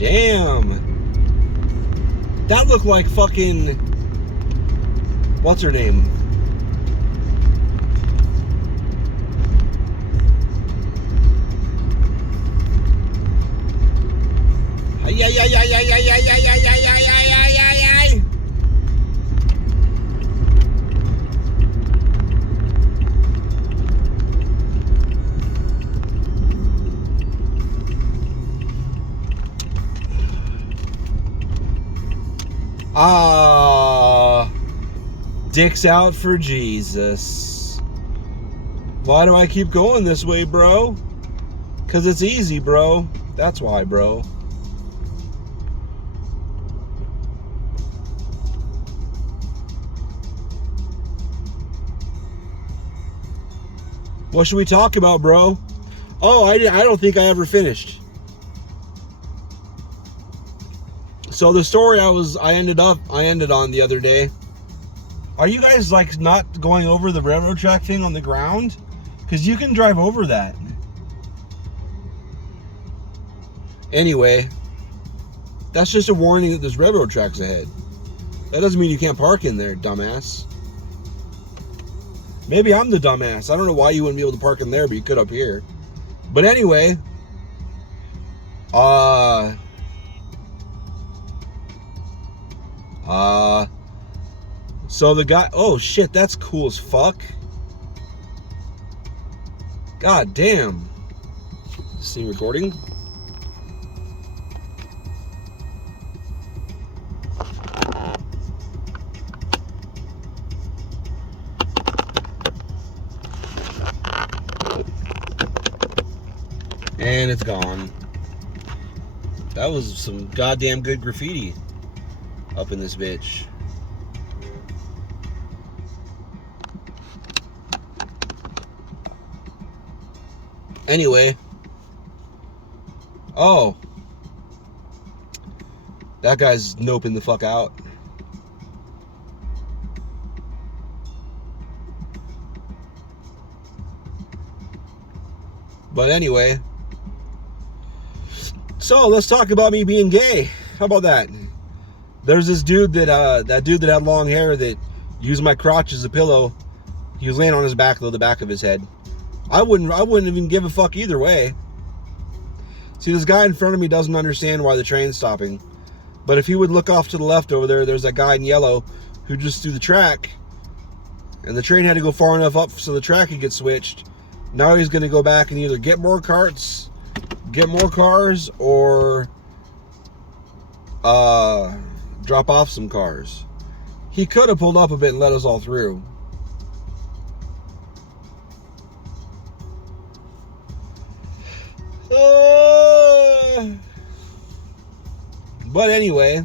Damn. That looked like fucking... What's her name? Ay, ay, ay, ay, ay, ay, ay, ay, ay, ay, ay, ay, ay, ay. Dicks out for Jesus. Why do I keep going this way, bro? Because it's easy, bro. That's why, bro. What should we talk about, bro? Oh, I don't think I ever finished. So the story I ended on the other day. Are you guys like not going over the railroad track thing on the ground? Because you can drive over that. Anyway, that's just a warning that there's railroad tracks ahead. That doesn't mean you can't park in there, dumbass. Maybe I'm the dumbass. I don't know why you wouldn't be able to park in there, but you could up here. But anyway, so the guy, oh shit, that's cool as fuck. God damn. See recording? And it's gone. That was some goddamn good graffiti up in this bitch. Anyway. Oh. That guy's noping the fuck out. But anyway. So let's talk about me being gay. How about that? There's this dude that dude that had long hair that used my crotch as a pillow. He was laying on his back, though, the back of his head. I wouldn't even give a fuck either way. See, this guy in front of me doesn't understand why the train's stopping. But if he would look off to the left over there, there's that guy in yellow who just threw the track. And the train had to go far enough up so the track could get switched. Now he's going to go back and either get more carts, get more cars, or drop off some cars. He could have pulled up a bit and let us all through. But anyway,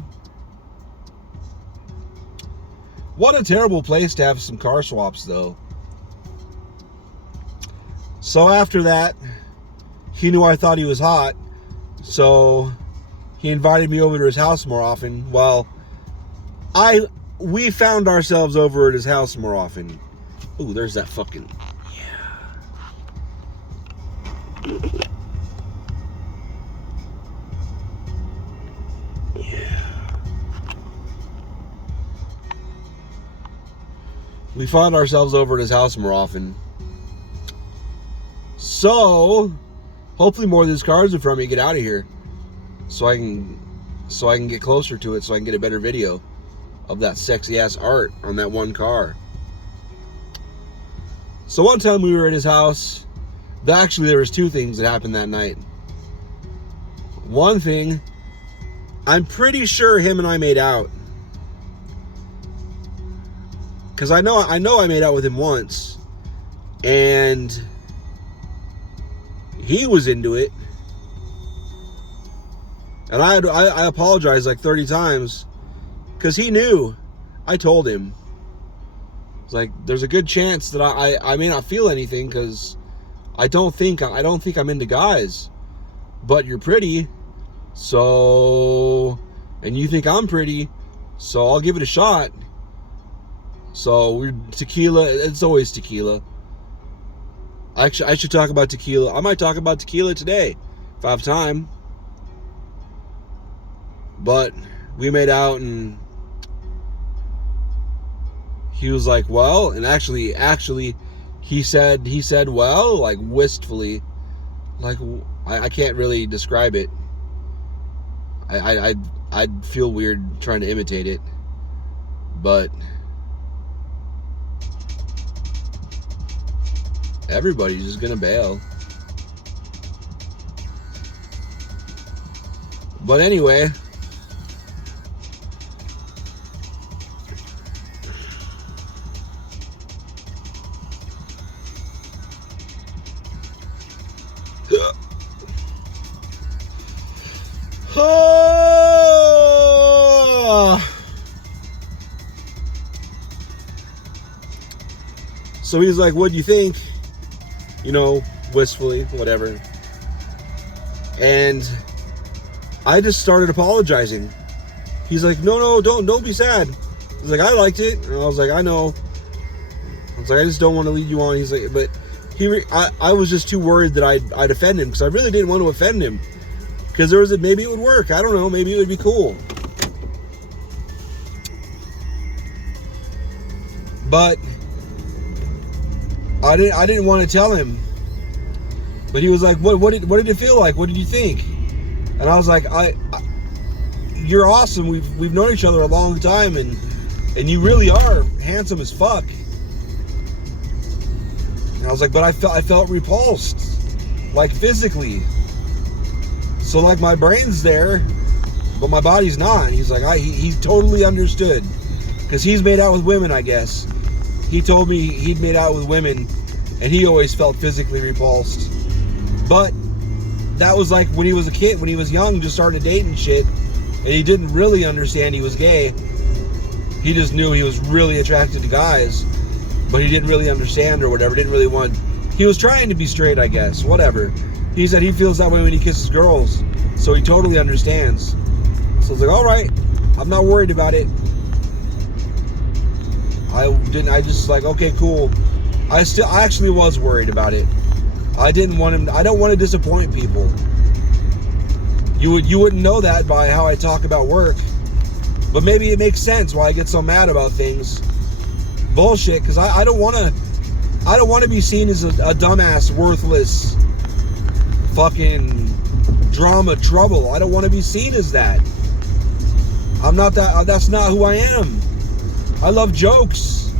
what a terrible place to have some car swaps, though. So after that, he knew I thought he was hot, so he invited me over to his house more often. Well, we found ourselves over at his house more often. Ooh, there's that fucking... We found ourselves over at his house more often. So, hopefully more of these cars in front of me get out of here. So I can get closer to it, so I can get a better video of that sexy ass art on that one car. So one time we were at his house. Actually, there was two things that happened that night. One thing, I'm pretty sure him and I made out. Because I know I made out with him once. And he was into it. And I apologized like 30 times. Because he knew. I told him. It's like, there's a good chance that I may not feel anything. Because I don't think I'm into guys. But you're pretty. So... And you think I'm pretty. So I'll give it a shot. So we're tequila. It's always tequila. Actually, I should talk about tequila. I might talk about tequila today if I have time. But we made out, and he was like, well, and actually he said well, like wistfully, like I can't really describe it. I'd feel weird trying to imitate it, but everybody's just gonna bail. But anyway, so he's like, what do you think? You know, wistfully, whatever. And I just started apologizing. He's like, no, don't be sad. He's like, I liked it. And I was like, I know. I was like, I just don't want to lead you on. He's like, but I was just too worried that I'd offend him, because I really didn't want to offend him. Because maybe it would work. I don't know. Maybe it would be cool. But I didn't want to tell him. But he was like, what did it feel like? What did you think? And I was like, you're awesome. We've known each other a long time, and you really are handsome as fuck. And I was like, but I felt repulsed, like physically. So like my brain's there, but my body's not. And he's like, he totally understood, because he's made out with women, I guess. He told me he'd made out with women, and he always felt physically repulsed. But that was like when he was a kid, when he was young, just starting to date and shit, and he didn't really understand he was gay. He just knew he was really attracted to guys, but he didn't really understand or whatever. Didn't really want. He was trying to be straight, I guess. Whatever. He said he feels that way when he kisses girls, so he totally understands. So I was like, all right, I'm not worried about it. I just like, okay, cool. I actually was worried about it. I didn't want him. I don't want to disappoint people. You wouldn't know that by how I talk about work, but maybe it makes sense why I get so mad about things. Bullshit, because I don't want to be seen as a dumbass, worthless, fucking drama trouble. I don't want to be seen as that. I'm not that. That's not who I am. I love jokes.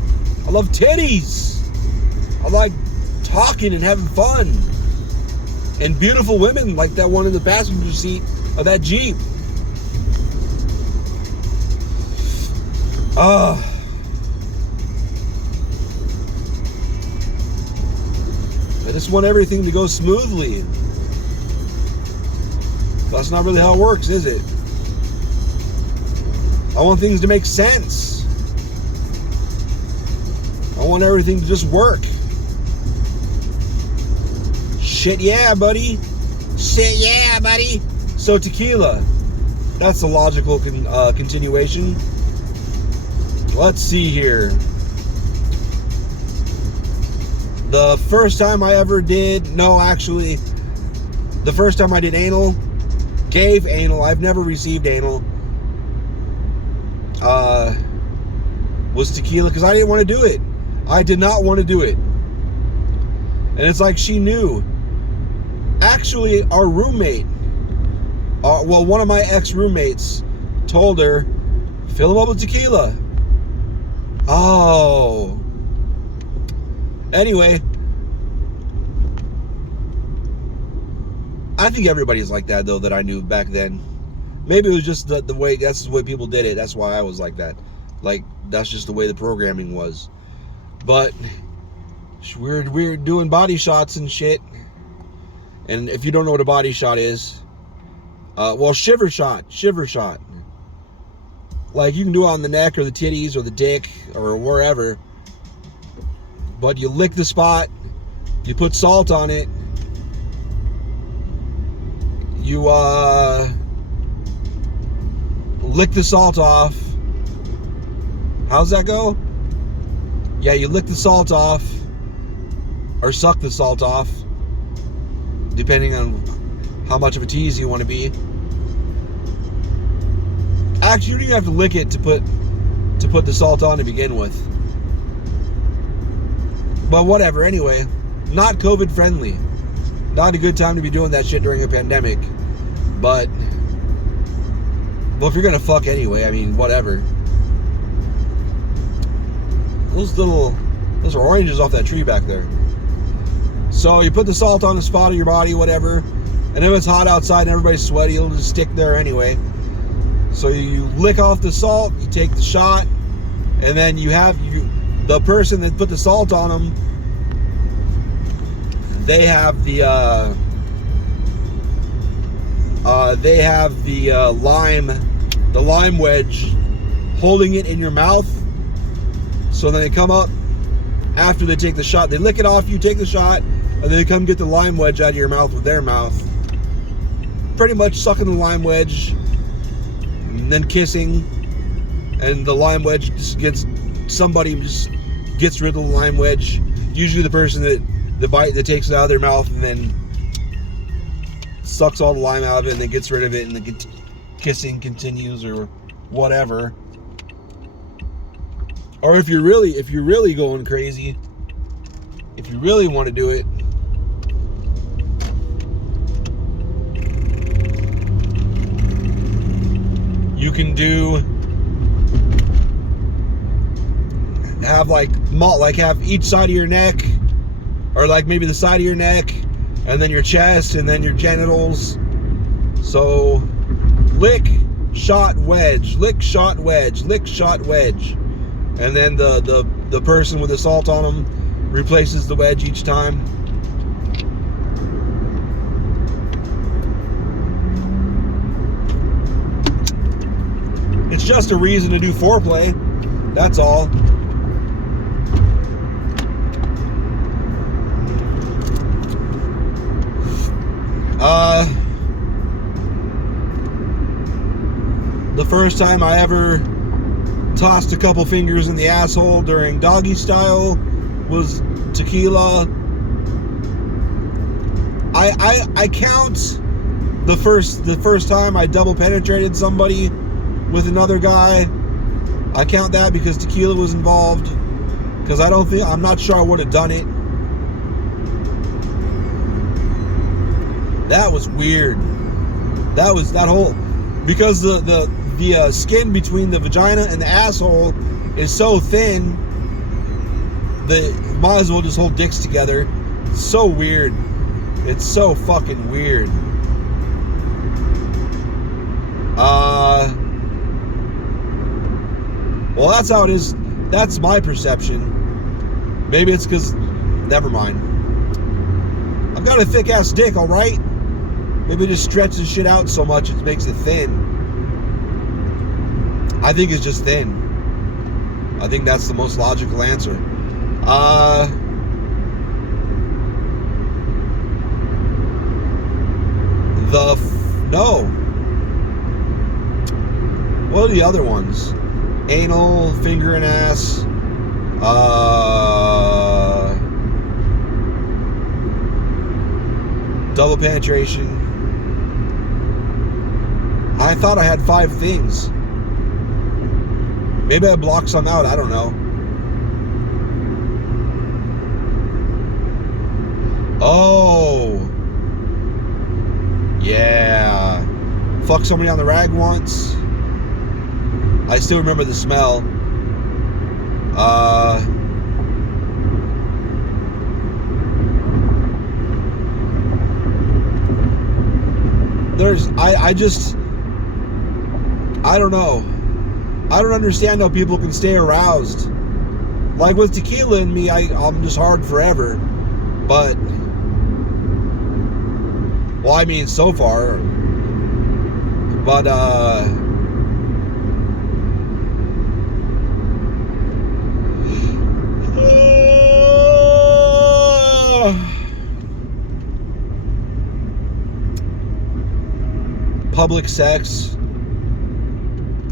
I love titties. I like talking and having fun. And beautiful women like that one in the passenger seat of that Jeep. I just want everything to go smoothly. That's not really how it works, is it? I want things to make sense. I want everything to just work. Shit yeah, buddy. Shit yeah, buddy. So tequila. That's the logical continuation. Let's see here. The first time I ever did, the first time I did anal, gave anal, I've never received anal, was tequila, because I didn't want to do it. I did not want to do it. And it's like she knew. Actually, our roommate, one of my ex-roommates told her, fill him up with tequila. Oh. Anyway, I think everybody's like that, though, that I knew back then. Maybe it was just the way, that's the way people did it. That's why I was like that. Like, that's just the way the programming was. But we're doing body shots and shit. And if you don't know what a body shot is, well, shiver shot. Like, you can do it on the neck or the titties or the dick or wherever. But you lick the spot, you put salt on it, you lick the salt off. How's that go? Yeah, you lick the salt off, or suck the salt off, depending on how much of a tease you want to be. Actually, you don't even have to lick it to put the salt on to begin with. But whatever, anyway. Not COVID friendly. Not a good time to be doing that shit during a pandemic. But, well, if you're gonna fuck anyway, I mean, whatever. Those are oranges off that tree back there. So you put the salt on the spot of your body, whatever. And if it's hot outside and everybody's sweaty, it'll just stick there anyway. So you lick off the salt, you take the shot, and then the person that put the salt on them, they have the lime wedge holding it in your mouth. So then they come up after they take the shot, they lick it off, you take the shot, and then they come get the lime wedge out of your mouth with their mouth. Pretty much sucking the lime wedge and then kissing, and the lime wedge just gets rid of the lime wedge. Usually the person that takes it out of their mouth and then sucks all the lime out of it and then gets rid of it, and the kissing continues or whatever. Or if you're really going crazy, if you really want to do it, you can have each side of your neck, or like maybe the side of your neck, and then your chest, and then your genitals. So lick, shot, wedge, lick, shot, wedge, lick, shot, wedge. And then the person with the salt on them replaces the wedge each time. It's just a reason to do foreplay. That's all. The first time I ever tossed a couple fingers in the asshole during doggy style was tequila. I count the first time I double penetrated somebody with another guy. I count that because tequila was involved. Because I'm not sure I would have done it. That was weird. Because the skin between the vagina and the asshole is so thin that might as well just hold dicks together. It's so weird. It's so fucking weird. Well, that's how it is. That's my perception. Maybe it's because, never mind. I've got a thick ass dick, alright? Maybe it just stretches shit out so much it makes it thin. I think it's just thin. I think that's the most logical answer. No. What are the other ones? Anal, finger and ass, double penetration. I thought I had 5 things. Maybe I blocked some out, I don't know. Oh. Yeah. Fuck somebody on the rag once. I still remember the smell. I don't know. I don't understand how people can stay aroused. Like with tequila in me, I'm just hard forever. But, well, I mean, so far. But, public sex.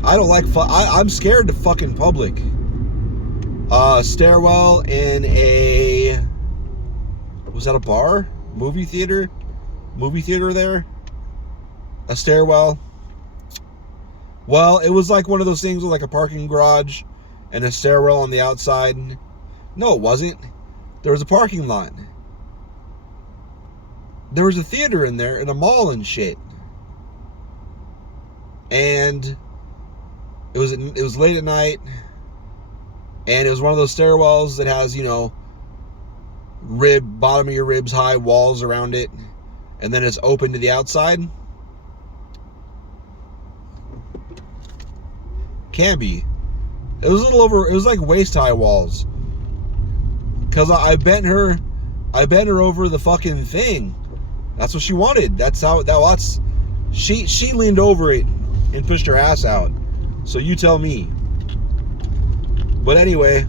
I don't like I'm scared to fuck in public. Stairwell in a, was that a bar? Movie theater there? A stairwell. Well, it was like one of those things with like a parking garage and a stairwell on the outside. No, it wasn't. There was a parking lot. There was a theater in there and a mall and shit. And it was late at night, and it was one of those stairwells that has, bottom of your ribs high walls around it, and then it's open to the outside. Can be. It was a little over. It was like waist high walls. Cause I bent her over the fucking thing. That's what she wanted. She leaned over it and pushed her ass out. So you tell me. But anyway,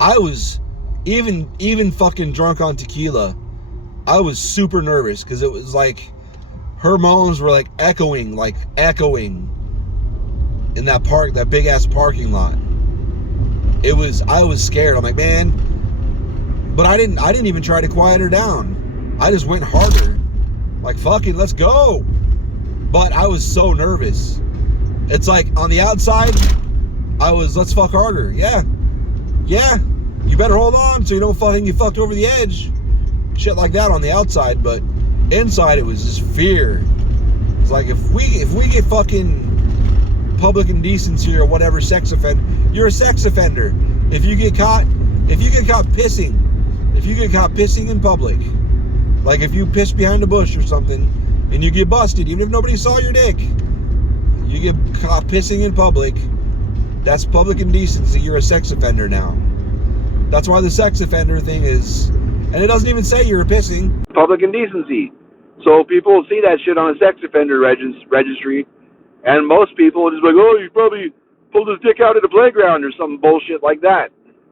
I was even fucking drunk on tequila. I was super nervous because it was like her moans were like echoing in that big ass parking lot. I was scared. I'm like, man, but I didn't even try to quiet her down. I just went harder. Like, fucking, let's go. But I was so nervous. It's like on the outside, let's fuck harder. Yeah. You better hold on so you don't fucking get fucked over the edge. Shit like that on the outside, but inside it was just fear. It's like if we get fucking public indecency or whatever sex offender, you're a sex offender. If you get caught pissing in public, like if you piss behind a bush or something and you get busted, even if nobody saw your dick, you get caught pissing in public, that's public indecency. You're a sex offender now. That's why the sex offender thing is, and it doesn't even say you're pissing. Public indecency. So people will see that shit on a sex offender registry, and most people will just be like, oh, you probably pulled his dick out at a playground or some bullshit like that.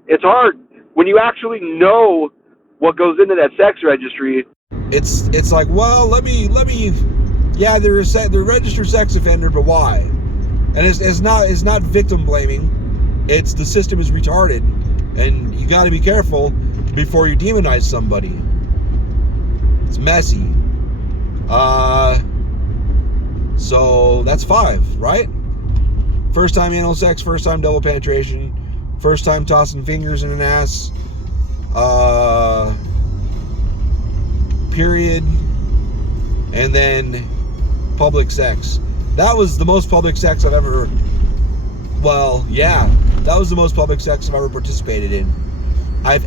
It's hard when you actually know what goes into that sex registry. It's like, well, let me. Yeah, they're a registered sex offender, but why? And it's not victim blaming. It's the system is retarded, and you got to be careful before you demonize somebody. It's messy. So that's 5, right? First time anal sex, first time double penetration, first time tossing fingers in an ass, period, and then public sex. That was the most public sex I've ever, that was the most public sex I've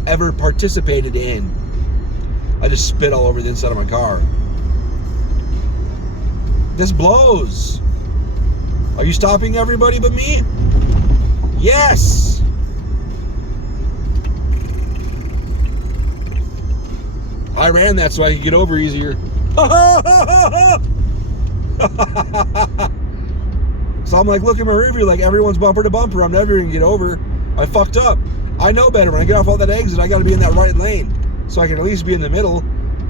ever participated in. I just spit all over the inside of my car. This blows. Are you stopping everybody but me? Yes. I ran that so I could get over easier. So I'm like, look at my rearview, like everyone's bumper to bumper. I'm never gonna get over. I fucked up. I know better. When I get off all that exit, I gotta be in that right lane so I can at least be in the middle.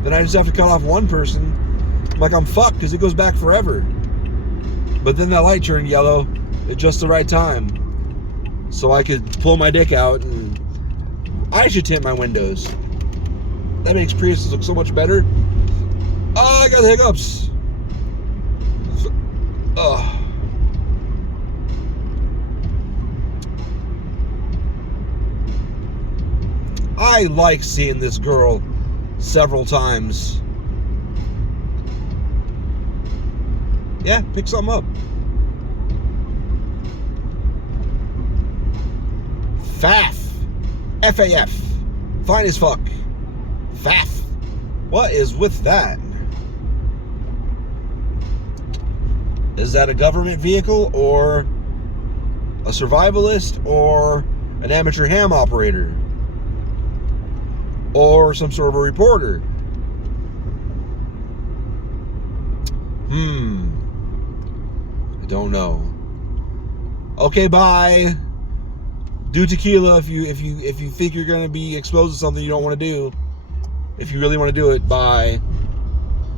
Then I just have to cut off one person. Like I'm fucked because it goes back forever. But then that light turned yellow at just the right time, so I could pull my dick out. And I should tint my windows. That makes Priuses look so much better. Oh, I got the hiccups. Oh. I like seeing this girl several times. Yeah, pick something up. FAF. F-A-F. Fine as fuck. FAF. What is with that? Is that a government vehicle or a survivalist or an amateur ham operator? Or some sort of a reporter? I don't know. Okay, bye. Do tequila if you think you're gonna be exposed to something you don't want to do. If you really want to do it, bye.